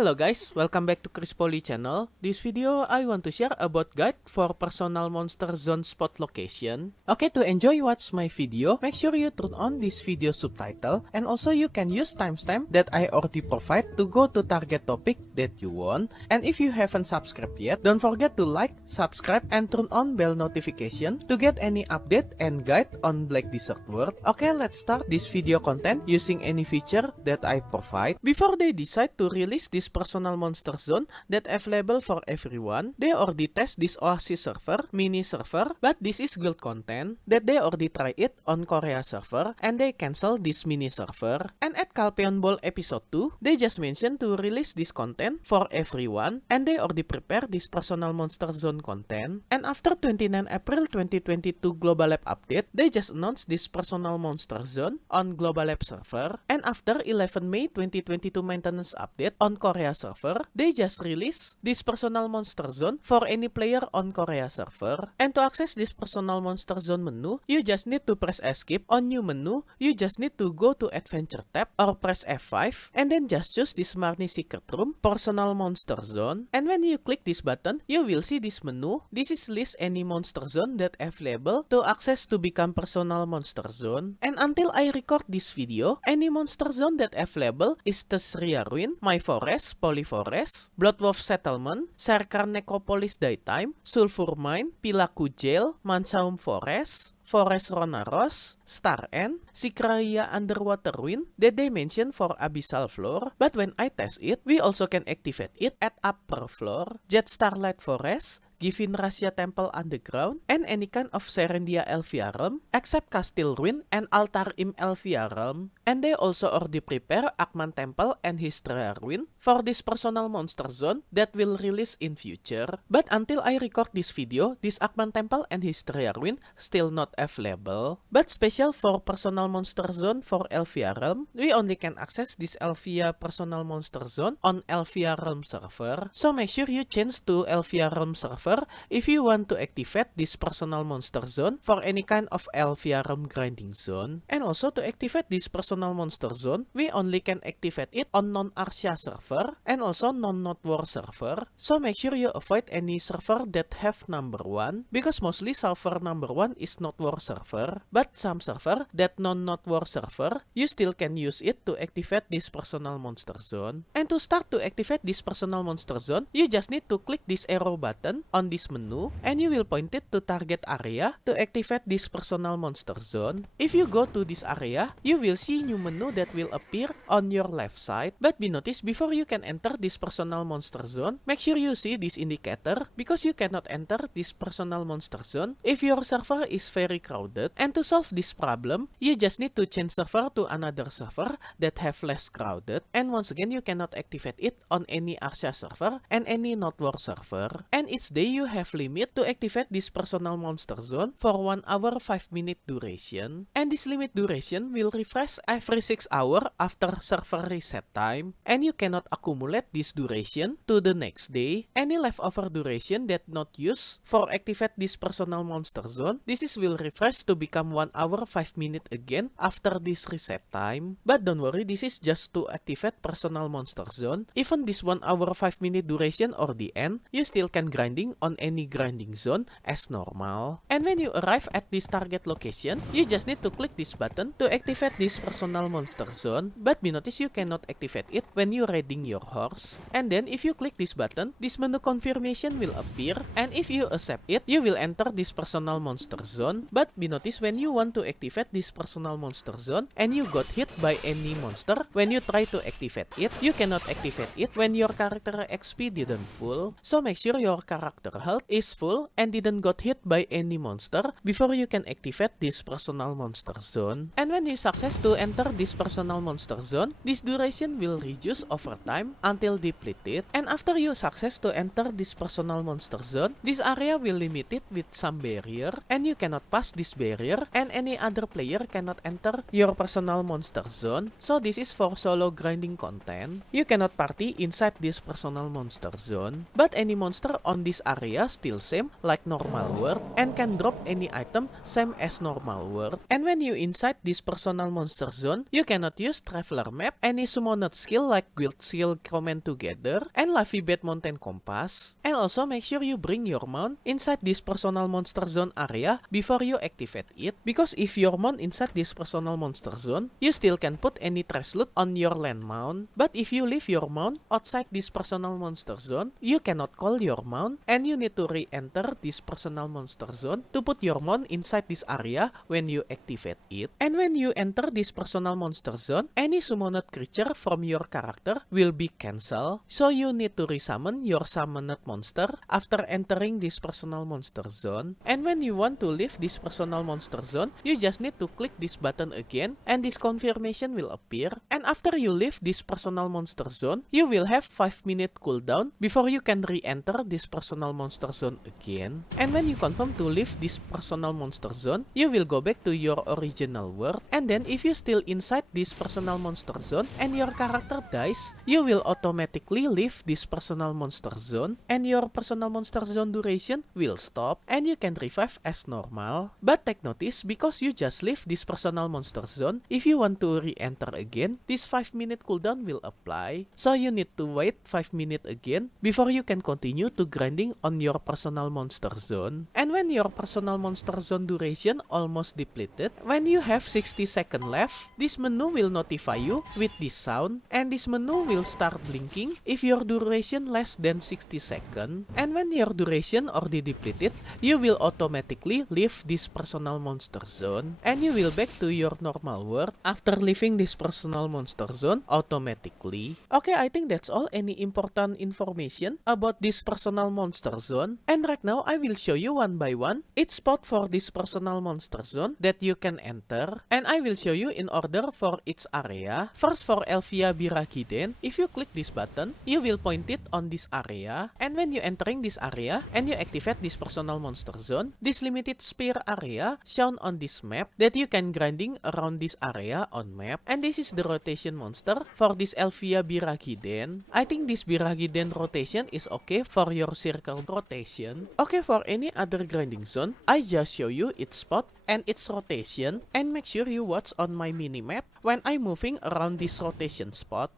Hello guys, welcome back to Chris Poly channel. This video I want to share about guide for personal monster zone spot location. Okay, to enjoy watch my video, make sure you turn on this video subtitle, and also you can use timestamp that I already provide to go to target topic that you want. And if you haven't subscribed yet, don't forget to like, subscribe, and turn on bell notification to get any update and guide on Black Desert World. Okay, let's start this video content using any feature that I provide. Before they decide to release this personal monster zone that available for everyone, they already test this Oasis server, mini server, but this is guild content that they already try it on Korea server and they cancel this mini server. And at Calpeon Ball episode 2, they just mentioned to release this content for everyone and they already prepare this personal monster zone content. And after 29 April 2022 Global Lab update, they just announced this personal monster zone on Global Lab server. And after 11 May 2022 maintenance update on Korea server, they just release this personal monster zone for any player on Korea server. And to access this personal monster zone menu, you just need to press escape. On new menu, you just need to go to adventure tab or press F5 and then just choose this Marnie secret room personal monster zone. And when you click this button, you will see this menu. This is list any monster zone that available to access to become personal monster zone. And until I record this video, any monster zone that available is Tesria Ruin, My Forest, Polyforest, Bloodwolf Settlement, Serkar Necropolis Daytime, Sulfur Mine, Pilaku Jail, Mansaum Forest, Forest Ronaros, Star End, Sikraia Underwater Ruin that they mention for Abyssal Floor, but when I test it, we also can activate it at Upper Floor, Jet Starlight Forest, Givin Rasya Temple Underground, and any kind of Serendia Elvia Realm, except Castile Ruin and Altar Im Elvia Realm. And they also already prepare Akman Temple and Hystria Ruin for this personal monster zone that will release in future. But until I record this video, this Akman Temple and Hystria Ruin still not available. But special for personal monster zone for Elvia Realm, we only can access this Elvia personal monster zone on Elvia Realm server. So make sure you change to Elvia Realm server if you want to activate this personal monster zone for any kind of Elvia Realm grinding zone. And also to activate this personal monster zone, we only can activate it on non-Arsia server and also non-Not War server. So make sure you avoid any server that have number 1 because mostly server number 1 is Not War server, but some server that non-Not War server, you still can use it to activate this personal monster zone. And to start to activate this personal monster zone, you just need to click this arrow button on this menu and you will point it to target area to activate this personal monster zone. If you go to this area, you will see new menu that will appear on your left side. But be noticed, before you can enter this personal monster zone, make sure you see this indicator because you cannot enter this personal monster zone if your server is very crowded. And to solve this problem, you just need to change server to another server that have less crowded. And once again, you cannot activate it on any Arsia server and any Not War server. And each day you have limit to activate this personal monster zone for 1 hour 5 minute duration. And this limit duration will refresh every 6 hours after server reset time. And you cannot accumulate this duration to the next day. Any leftover duration that not used for activate this personal monster zone, this is will refresh to become 1 hour 5 minute again after this reset time. But don't worry, this is just to activate personal monster zone. Even this 1 hour 5 minute duration or the end, you still can grinding on any grinding zone as normal. And when you arrive at this target location, you just need to click this button to activate this personal monster zone. But be notice, you cannot activate it when you riding your horse. And then if you click this button, this menu confirmation will appear, and if you accept it, you will enter this personal monster zone. But be notice, when you want to activate this personal monster zone and you got hit by any monster, when you try to activate it, you cannot activate it when your character XP didn't full. So make sure your character health is full and didn't got hit by any monster before you can activate this personal monster zone. And when you success to enter this personal monster zone, this duration will reduce over time until depleted. And after you success to enter this personal monster zone, this area will limit it with some barrier and you cannot pass this barrier and any other player cannot enter your personal monster zone. So this is for solo grinding content. You cannot party inside this personal monster zone, but any monster on this area still same like normal world and can drop any item same as normal world. And when you inside this personal monster Zone, you cannot use Traveler Map, any summoned skill like Guild Skill Command Together, and Laffy Bed Mountain Compass. And also make sure you bring your mount inside this Personal Monster Zone area before you activate it, because if your mount inside this Personal Monster Zone, you still can put any trash loot on your land mount. But if you leave your mount outside this Personal Monster Zone, you cannot call your mount, and you need to re-enter this Personal Monster Zone to put your mount inside this area when you activate it. And when you enter this Personal Monster Zone, any summoned creature from your character will be cancelled, so you need to resummon your summoned monster after entering this Personal Monster Zone. And when you want to leave this Personal Monster Zone, you just need to click this button again, and this confirmation will appear. And after you leave this Personal Monster Zone, you will have 5-minute cooldown before you can re-enter this Personal Monster Zone again. And when you confirm to leave this Personal Monster Zone, you will go back to your original world. And then if you still inside this Personal Monster Zone and your character dies, you will automatically leave this Personal Monster Zone, and your Personal Monster Zone duration will stop, and you can revive as normal. But take notice, because you just leave this Personal Monster Zone, if you want to re-enter again, this 5-minute cooldown will apply. So you need to wait 5 minutes again before you can continue to grinding on your Personal Monster Zone. And when your Personal Monster Zone duration almost depleted, when you have 60 seconds left, this menu will notify you with this sound, and this menu will start blinking if your duration less than 60 seconds. And when your duration already depleted, you will automatically leave this Personal Monster Zone, and you will back to your normal world after leaving this Personal Monster Zone automatically. Okay, I think that's all any important information about this Personal Monster Zone. And right now I will show you one by one each spot for this Personal Monster Zone that you can enter, and I will show you in order for each area. First, for Elvia Biragiden, if you click this button, you will point it on this area, and when you entering this area and you activate this Personal Monster Zone, this limited sphere area shown on this map that you can grinding around this area on map. And this is the rotation monster for this Elvia Biragiden. I think this Biragiden rotation is okay for your circle rotation. Okay, for any other grinding zone, I just show you its spot and its rotation, and make sure you watch on my minimap when I'm moving around this rotation spot.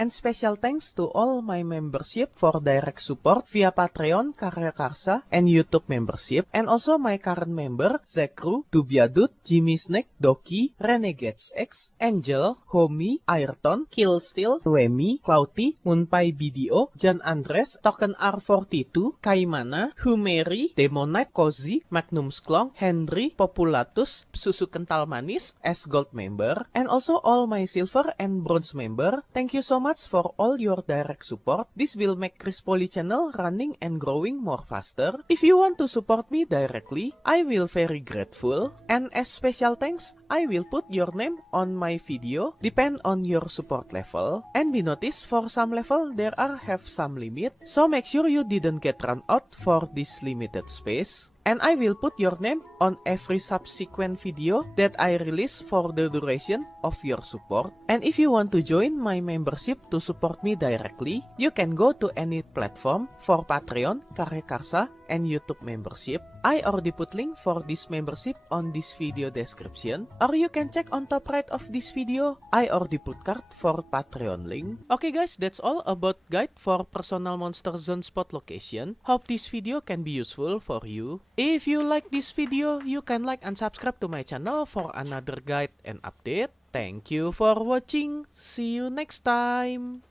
And special thanks to all my membership for direct support via Patreon, Karya Karsa, and YouTube membership. And also my current member, Zekru, Dubiadut, Jimmy Snake, Doki, Renegades X, Angel, Homie, Ayrton, Killsteel, Wemi, Clouty, Moonpai BDO, Jan Andres, Token R42, Kaimana, Humeri, Demonite, Cozy, Magnum Sklong, Henry, Populatus, Susu Kental Manis as gold member, and also all my silver and bronze member. Thank you so much for all your direct support. This will make Chris Poly channel running and growing more faster. If you want to support me directly, I will very grateful. And as special thanks, I will put your name on my video, depend on your support level. And be noticed, for some level there are have some limit, so make sure you didn't get run out for this limited space. And I will put your name on every subsequent video that I release for the duration of your support. And if you want to join my membership to support me directly, you can go to any platform for Patreon, Karya Karsa, and YouTube membership. I already put link for this membership on this video description, or you can check on top right of this video. I already put card for Patreon link. Okay guys, that's all about guide for personal monster zone spot location. Hope this video can be useful for you. If you like this video, you can like and subscribe to my channel for another guide and update. Thank you for watching. See you next time.